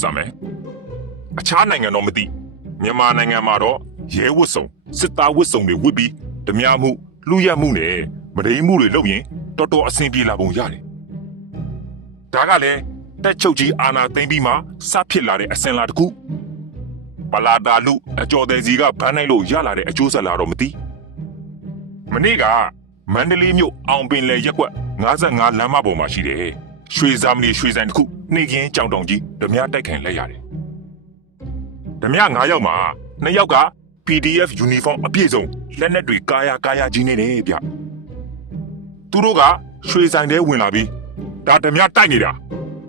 စမယ်အခြားနိုင်ငံတော့မသိမြန်မာနိုင်ငံမှာတော့ရဲဝတ်စုံစစ်သားဝတ်စုံတွေဝတ်ပြီးဓမြမှုလူရက်မှုနဲ့မဒိမှုတွေလုပ်ရင်တော်တော်အဆင်ပြေလာပုံရတယ်ဒါကလည်းတက်ချုပ်ကြီးအာနာသိမ့်ပြီးမှစဖြစ်လာတဲ့အစင်လာတစ်ခုပလာတာလူအကျော်တဲ့စီကဘန်းနိုင်လို့ရလာတဲ့အကျိုးဆက်လာတော့မသိမနေ့ကမန္တလေးမြို့အောင်ပင်လယ်ရက်ကွက်55လမ်းမပေါ်မှာရှိတယ်ရွှေစာမဏေရွှေဆိုင်တစ်ခု နှိကင်းကြောင်တောင်ကြီးဓမြတိုက်ခိုင်လက်ရတယ်ဓမြ9ယောက်မှာ2ယောက်က PDF uniform အပြည့်စုံလက်နက်တွေကာယာကာယာကြီးနေတယ်ဗျသူတို့ကရွှေဆိုင်ထဲဝင်လာပြီးဒါဓမြတိုက်နေတာ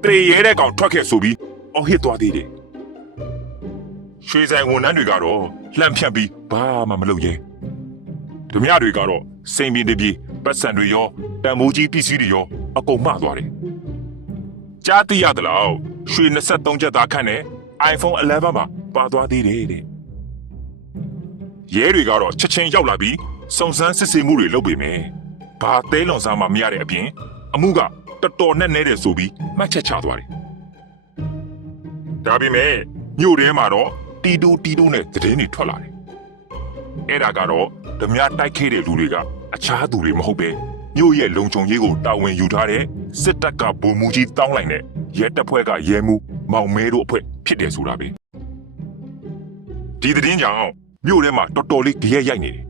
တရေရဲတဲ့ကောင်ထွက်ခဲ့ဆိုပြီးအော်ဟစ်သွားသေးတယ်ရွှေဆိုင်ဝန်ထမ်းတွေကတော့လှန့်ဖြတ်ပြီးဘာမှမလုပ်ရဲဓမြတွေကတော့စိန်ပြင်းတပြေပတ်စံတွေရောတံမိုးကြီးပစ္စည်းတွေရောအကုန်မှသွားတယ် ကြားသိရသလားရွှေ23ချက်သားခန့်နဲ့ iPhone 11မှာပါသွားသေးတယ်တဲ့ရဲတွေကတော့ချက်ချင်းရောက်လာပြီးစုံစမ်းစစ်ဆေးမှုတွေလုပ်ပေမယ့်ဘာသဲလွန်စားမှမရတဲ့အပြင် အမှုကတော်တော်နဲ့နဲတယ်ဆိုပြီးမှတ်ချက်ချသွားတယ်။ဒါပေမဲ့မြို့ထဲမှာတော့တီတူတီတူနဲ့သတင်းတွေထွက်လာတယ်။အဲ့ဒါကတော့ဓမြတိုက်ခဲတဲ့လူတွေကအခြားသူတွေမဟုတ်ပဲမြို့ရဲ့လုံခြုံရေးကိုတာဝန်ယူထားတဲ့ စစ်တပ်ကဗိုလ်မှူးကြီးတောင်းလိုက်တဲ့ရဲတပ်ဖွဲ့ကရဲမှူးမောင်မဲတို့အဖွဲ့ဖြစ်တယ်ဆိုတာပဲ။ဒီသတင်းကြောင့်မြို့ထဲမှာတော်တော်လေးကြရက်ရိုက်နေတယ်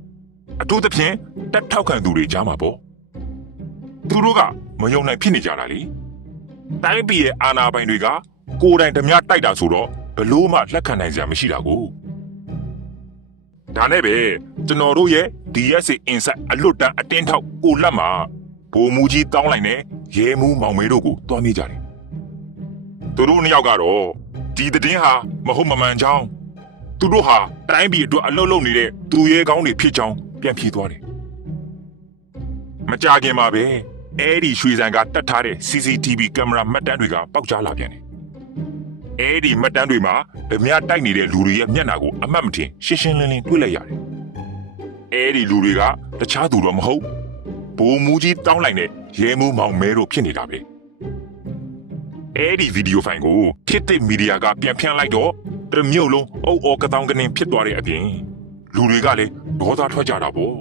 ။အထူးသဖြင့်တက်ထောက်ခံသူတွေကြားမှာပေါ့။သူတို့ကမယုံနိုင်ဖြစ်နေကြတာလေ။တိုင်းပြည်ရဲ့အာဏာပိုင်တွေကကိုယ်တိုင်ဓမြတိုက်တာဆိုတော့ဘလို့မှလက်ခံနိုင်စရာမရှိတာကို။ဒါနဲ့ပဲကျွန်တော်တို့ရဲ့ DSA Insight အလွတ်တန်းအတင်းထောက်ကိုလက်မှာ ဗိုလ်မူကြီးတောင်းလိုက်နဲ့ရဲမူးမောင်မဲတို့ကိုတွားမိကြတယ်။သူတို့နှစ်ယောက်ကတော့ဒီသတင်းဟာမဟုတ်မမှန်ကြောင်းသူတို့ဟာတိုင်းပြည်အတွက်အလုပ်လုပ်နေတဲ့သူရဲကောင်းတွေဖြစ်ကြောင်းပြန်ဖြေသွားတယ်။မကြခင်မှာပဲအဲ့ဒီရွှေစံကတတ်ထားတဲ့ CCTV ကင်မရာမှတ်တမ်းတွေကပေါက်ကြားလာပြန်တယ်။အဲ့ဒီမှတ်တမ်းတွေမှာဗမြတိုက်နေတဲ့လူတွေရဲ့မျက်နှာကိုအမှတ်မထင်ရှင်းရှင်းလင်းလင်းတွေ့လိုက်ရတယ်။အဲ့ဒီလူတွေကတခြားသူတော့မဟုတ် ဘိုးမူကြီးတောင်းလိုက်တဲ့ရဲမူးမောင်မဲတို့ဖြစ်နေတာပဲ။အဲ့ဒီဗီဒီယိုဖိုင်ကိုခေတ်သစ်မီဒီယာကပြန်ဖြန့်လိုက်တော့တမျိုးလုံးအုပ်အော်ကတောင်းကနေဖြစ်သွားတဲ့အပြင်လူတွေကလည်းဒေါသထွက်ကြတာပေါ့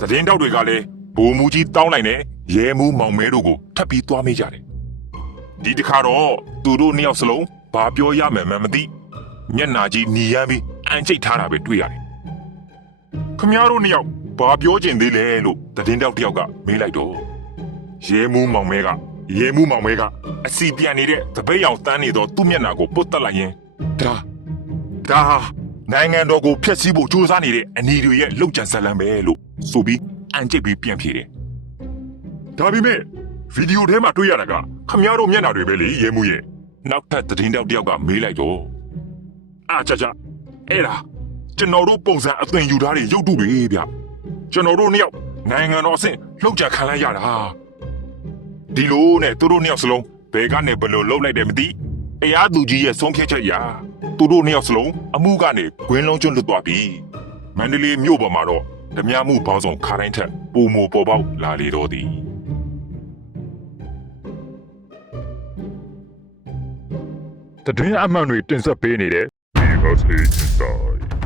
သတင်းတောက်တွေကလည်းဘိုလ်မူကြီးတောင်းလိုက်နဲ့ရဲမူးမောင်မဲတို့ကိုထပ်ပြီးသွားမေးကြတယ်ဒီတစ်ခါတော့သူတို့နှစ်ယောက်စလုံးဘာပြောရမယ်မှန်းမသိမျက်နာကြီးหนีရမ်းပြီးအန်ကျိတ်ထားတာပဲတွေ့ရတယ်ခမည်းတော်နှစ်ယောက် ဘာပြောကျင်သေးလဲလို့သတင်းတောက်တစ်ယောက်ကမေးလိုက်တော့ရဲမူးမောင်မဲကရဲမူးမောင်မဲကအစီပြန်နေတဲ့တပိတ်ရောင်တန်းနေတော့သူ့မျက်နာကိုပုတ်တက်လိုက်ရင်ဒါဒါဟာနိုင်ငံတော်ကိုဖျက်ဆီးဖို့ကြိုးစားနေတဲ့အနီတွေရဲ့လောက်ကျန်ဇာတ်လမ်းပဲလို့ဆိုပြီးအန်ကျစ်ပြီးပြန်ဖြေတယ်။ဒါပေမဲ့ဗီဒီယိုထဲမှာတွေ့ရတာကခမည်းတော်မျက်နှာတွေပဲလေရဲမှုရဲ့နောက်ထပ်သတင်းတောက်တစ်ယောက်ကမေးလိုက်တော့အာချာချာအဲ့ဒါကျွန်တော်တို့ပုံစံအသွင်ယူထားတဲ့ရုပ်တုတွေဗျ ကျွန်တော်တို့နှစ်ယောက်နိုင်ငံတော်အဆင့်လောက်ကျန်ခံလိုက်ရတာဒီလိုနဲ့သူတို့နှစ်ယောက်စလုံးဘယ်ကနေဘယ်လိုလှုပ်လိုက်တယ်မသိတရားသူကြီးရဲ့ဆုံးဖြတ်ချက်အရသူတို့နှစ်ယောက်စလုံးအမှုကနေဂွင်းလုံးကျွန်းလွတ်သွားပြီမန္တလေးမြို့ပေါ်မှာတော့ဓမြမှုပေါင်းစုံခါတိုင်းထက်ပုံမပေါ်ပေါက်လာလေတော့သည်တတွင်းအမှန်တွေတင်ဆက်ပေးနေတဲ့ Because Inside